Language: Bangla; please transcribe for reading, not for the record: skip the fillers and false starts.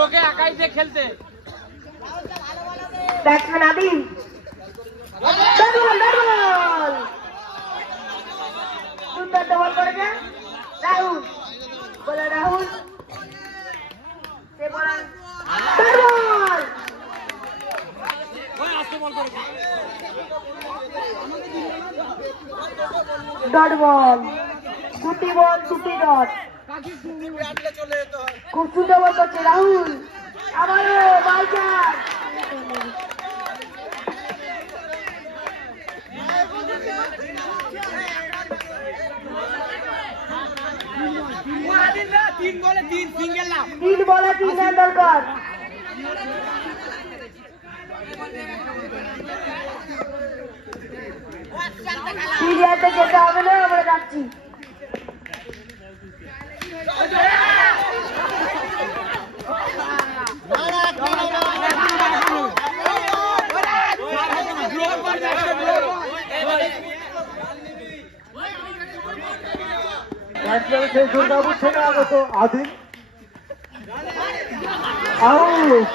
ওকে একাই দিয়ে খেলতে ব্যাটসম্যান আদি সুন্দর বল করেছে রাহুল বলে রাহুল ডট বল দুটি ডট খুব সুন্দর বল করছে রাহুল আবারও বাইচার তিন বলে তিন রান দরকার সিরিয়াতে যেতে হবে না আমরা যাচ্ছি সেই দুর্গাপুর থেকে আগত আদিল আউট।